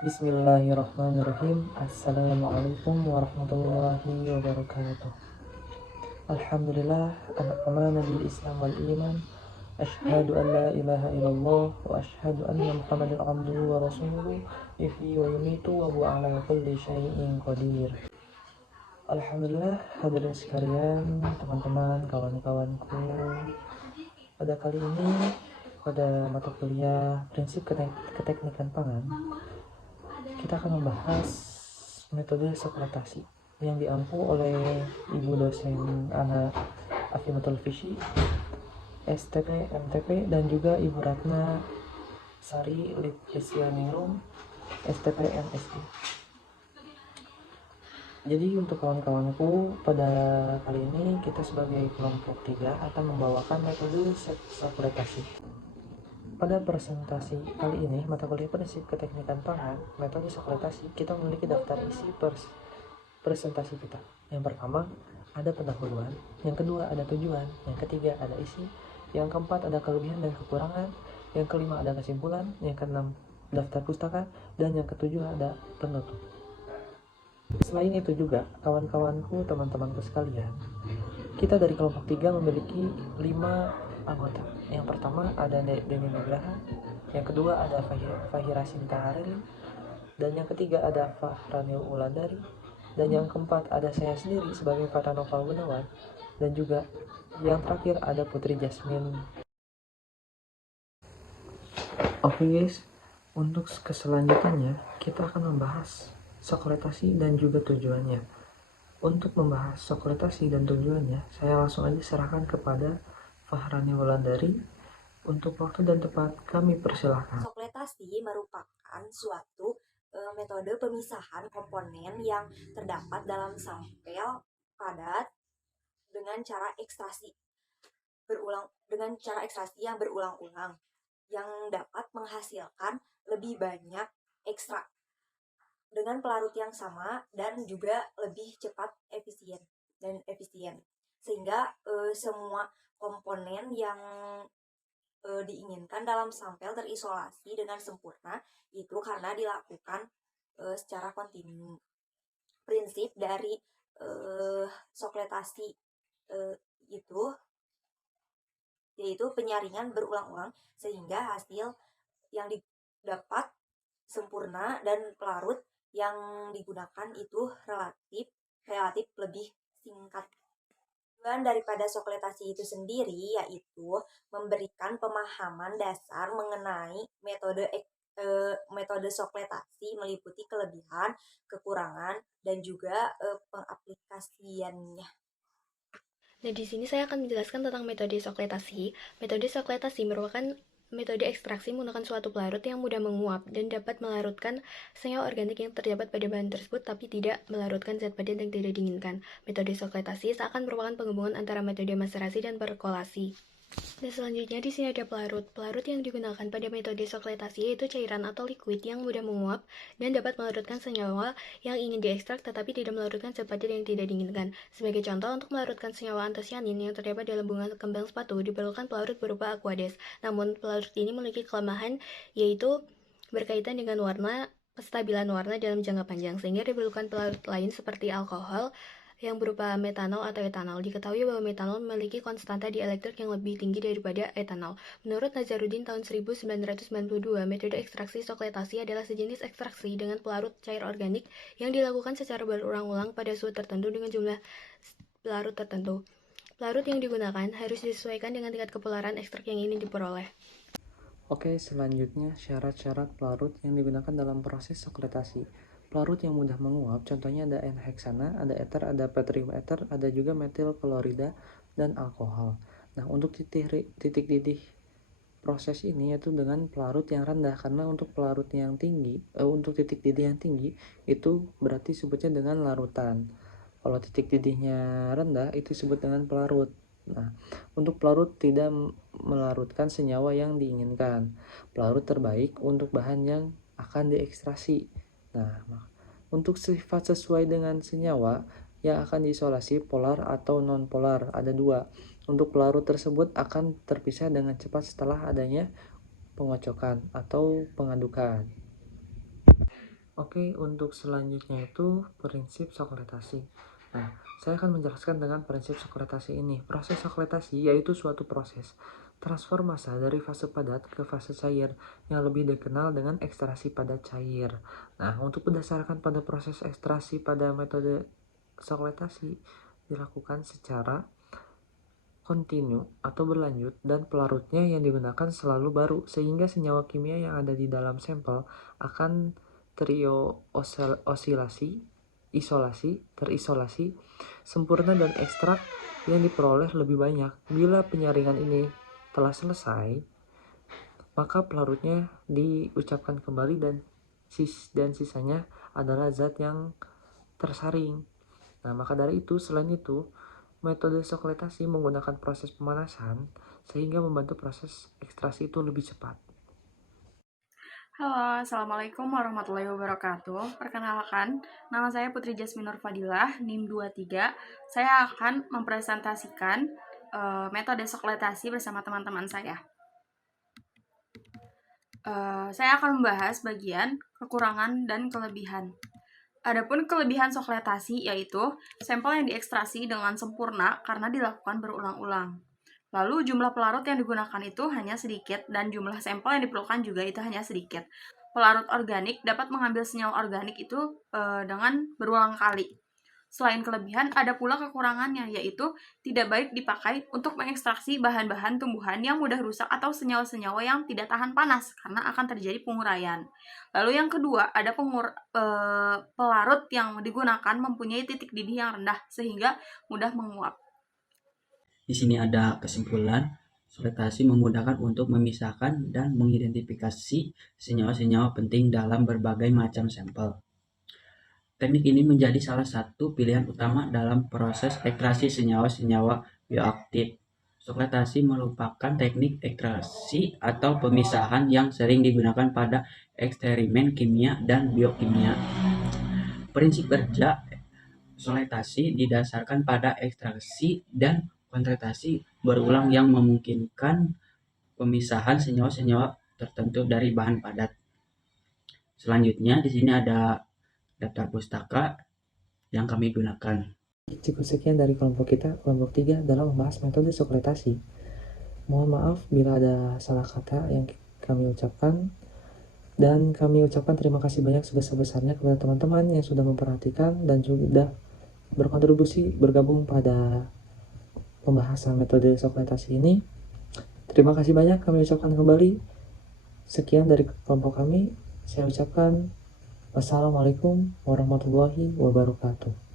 Bismillahirrahmanirrahim. Assalamualaikum warahmatullahi wabarakatuh. Alhamdulillah, amana bil Islam wal iman. Asyhadu an la ilaha illallah wa asyhadu anna Muhammadan abduhu wa rasuluhu yuhyi wa yumitu wa huwa ala kulli syai'in qadir. Alhamdulillah, hadirin sekalian, teman-teman, kawan-kawanku. Pada kali ini, pada mata kuliah prinsip keteknikan pangan, kita akan membahas metode sekretasi yang diampu oleh ibu dosen Ana Afimatul Fisi, STP, MTP, dan juga ibu Ratna Sari Litsianirum, STP, MSI. Jadi untuk kawan-kawanku, pada kali ini kita sebagai kelompok 3 akan membawakan metode sekretasi. Pada presentasi kali ini, mata kuliah prinsip keteknikan pangan, metode sekretasi, kita memiliki daftar isi presentasi kita. Yang pertama, ada pendahuluan. Yang kedua, ada tujuan. Yang ketiga, ada isi. Yang keempat, ada kelebihan dan kekurangan. Yang kelima, ada kesimpulan. Yang keenam, daftar pustaka. Dan yang ketujuh, ada penutup. Selain itu juga, kawan-kawanku, teman-temanku sekalian, kita dari kelompok 3 memiliki 5 anggota. Yang pertama ada Deni Nugraha, yang kedua ada Fahira Sinta Haril, dan yang ketiga ada Fahranil Wulandari, dan yang keempat ada saya sendiri sebagai Fata Noval Gunawan, dan juga yang terakhir ada Putri Jasmine. Oke guys, untuk keselanjutannya kita akan membahas sekretasi dan juga tujuannya. Untuk membahas sekretasi dan tujuannya, saya langsung aja serahkan kepada Fahrani Wulandari. Untuk waktu dan tempat kami persilahkan. Sekretasi merupakan suatu metode pemisahan komponen yang terdapat dalam sampel padat dengan cara ekstraksi yang berulang-ulang yang dapat menghasilkan lebih banyak ekstrak dengan pelarut yang sama dan juga lebih cepat efisien sehingga semua komponen yang diinginkan dalam sampel terisolasi dengan sempurna itu karena dilakukan secara kontinu. Prinsip dari sekretasi itu yaitu penyaringan berulang-ulang sehingga hasil yang didapat sempurna dan pelarut yang digunakan itu relatif lebih singkat. Tujuan daripada sekretasi itu sendiri yaitu memberikan pemahaman dasar mengenai metode sekretasi meliputi kelebihan, kekurangan, dan juga pengaplikasiannya. Nah, di sini saya akan menjelaskan tentang metode sekretasi. Metode sekretasi merupakan metode ekstraksi menggunakan suatu pelarut yang mudah menguap dan dapat melarutkan senyawa organik yang terdapat pada bahan tersebut tapi tidak melarutkan zat padat yang tidak diinginkan. Metode sekretasi seakan merupakan penggabungan antara metode maserasi dan perkolasi. Dan selanjutnya di sini ada pelarut. Pelarut yang digunakan pada metode sekretasi yaitu cairan atau liquid yang mudah menguap dan dapat melarutkan senyawa yang ingin diekstrak tetapi tidak melarutkan zat padat yang tidak diinginkan. Sebagai contoh, untuk melarutkan senyawa antosianin yang terdapat dalam bunga kembang sepatu diperlukan pelarut berupa aquades. Namun pelarut ini memiliki kelemahan yaitu berkaitan dengan kestabilan warna dalam jangka panjang sehingga diperlukan pelarut lain seperti alkohol yang berupa metanol atau etanol. Diketahui bahwa metanol memiliki konstanta dielektrik yang lebih tinggi daripada etanol. Menurut Nazarudin tahun 1992, metode ekstraksi sekretasi adalah sejenis ekstraksi dengan pelarut cair organik yang dilakukan secara berulang-ulang pada suhu tertentu dengan jumlah pelarut tertentu. Pelarut yang digunakan harus disesuaikan dengan tingkat kepularan ekstrak yang ingin diperoleh. Oke, selanjutnya syarat-syarat pelarut yang digunakan dalam proses sekretasi. Pelarut yang mudah menguap, contohnya ada N-heksana, ada eter, ada petrium eter, ada juga metil klorida, dan alkohol. Nah, untuk titik didih proses ini yaitu dengan pelarut yang rendah, karena untuk pelarut yang tinggi, untuk titik didih yang tinggi, itu berarti sebutnya dengan larutan. Kalau titik didihnya rendah, itu disebut dengan pelarut. Nah, untuk pelarut tidak melarutkan senyawa yang diinginkan. Pelarut terbaik untuk bahan yang akan diekstraksi. Nah, untuk sifat sesuai dengan senyawa yang akan diisolasi, polar atau non-polar, ada 2. Untuk pelarut tersebut akan terpisah dengan cepat setelah adanya pengocokan atau pengadukan. Oke, untuk selanjutnya itu prinsip sokratasi. Nah, saya akan menjelaskan dengan prinsip sokratasi ini. Proses sokratasi yaitu suatu proses transfer massa dari fase padat ke fase cair yang lebih dikenal dengan ekstraksi padat cair. Nah, untuk berdasarkan pada proses ekstraksi pada metode sokratasi dilakukan secara kontinu atau berlanjut dan pelarutnya yang digunakan selalu baru sehingga senyawa kimia yang ada di dalam sampel akan terisolasi, sempurna dan ekstrak yang diperoleh lebih banyak. Bila penyaringan ini telah selesai, maka pelarutnya diucapkan kembali dan sisanya adalah zat yang tersaring. Nah, maka dari itu, selain itu, metode soklatasi menggunakan proses pemanasan sehingga membantu proses ekstraksi itu lebih cepat. Halo, Assalamualaikum warahmatullahi wabarakatuh. Perkenalkan, nama saya Putri Jasmine Nur Fadilah, NIM 23. Saya akan mempresentasikan metode soklatasi bersama teman-teman saya. Saya akan membahas bagian kekurangan dan kelebihan. Adapun kelebihan soklatasi yaitu sampel yang diekstraksi dengan sempurna karena dilakukan berulang-ulang. Lalu jumlah pelarut yang digunakan itu hanya sedikit dan jumlah sampel yang diperlukan juga itu hanya sedikit. Pelarut organik dapat mengambil senyawa organik itu dengan berulang kali. Selain kelebihan, ada pula kekurangannya, yaitu tidak baik dipakai untuk mengekstraksi bahan-bahan tumbuhan yang mudah rusak atau senyawa-senyawa yang tidak tahan panas, karena akan terjadi penguraian. Lalu yang kedua, ada pelarut yang digunakan mempunyai titik didih yang rendah, sehingga mudah menguap. Di sini ada kesimpulan, soklatasi memudahkan untuk memisahkan dan mengidentifikasi senyawa-senyawa penting dalam berbagai macam sampel. Teknik ini menjadi salah satu pilihan utama dalam proses ekstraksi senyawa-senyawa bioaktif. Soklatasi merupakan teknik ekstraksi atau pemisahan yang sering digunakan pada eksperimen kimia dan biokimia. Prinsip kerja soklatasi didasarkan pada ekstraksi dan konsentrasi berulang yang memungkinkan pemisahan senyawa-senyawa tertentu dari bahan padat. Selanjutnya di sini ada daftar pustaka yang kami gunakan. Cukup sekian dari kelompok kita, kelompok 3 dalam membahas metode soklatasi. Mohon maaf bila ada salah kata yang kami ucapkan, dan kami ucapkan terima kasih banyak sebesar-besarnya kepada teman-teman yang sudah memperhatikan dan sudah berkontribusi bergabung pada pembahasan metode soklatasi ini. Terima kasih banyak kami ucapkan kembali. Sekian dari kelompok kami. Saya ucapkan wassalamualaikum warahmatullahi wabarakatuh.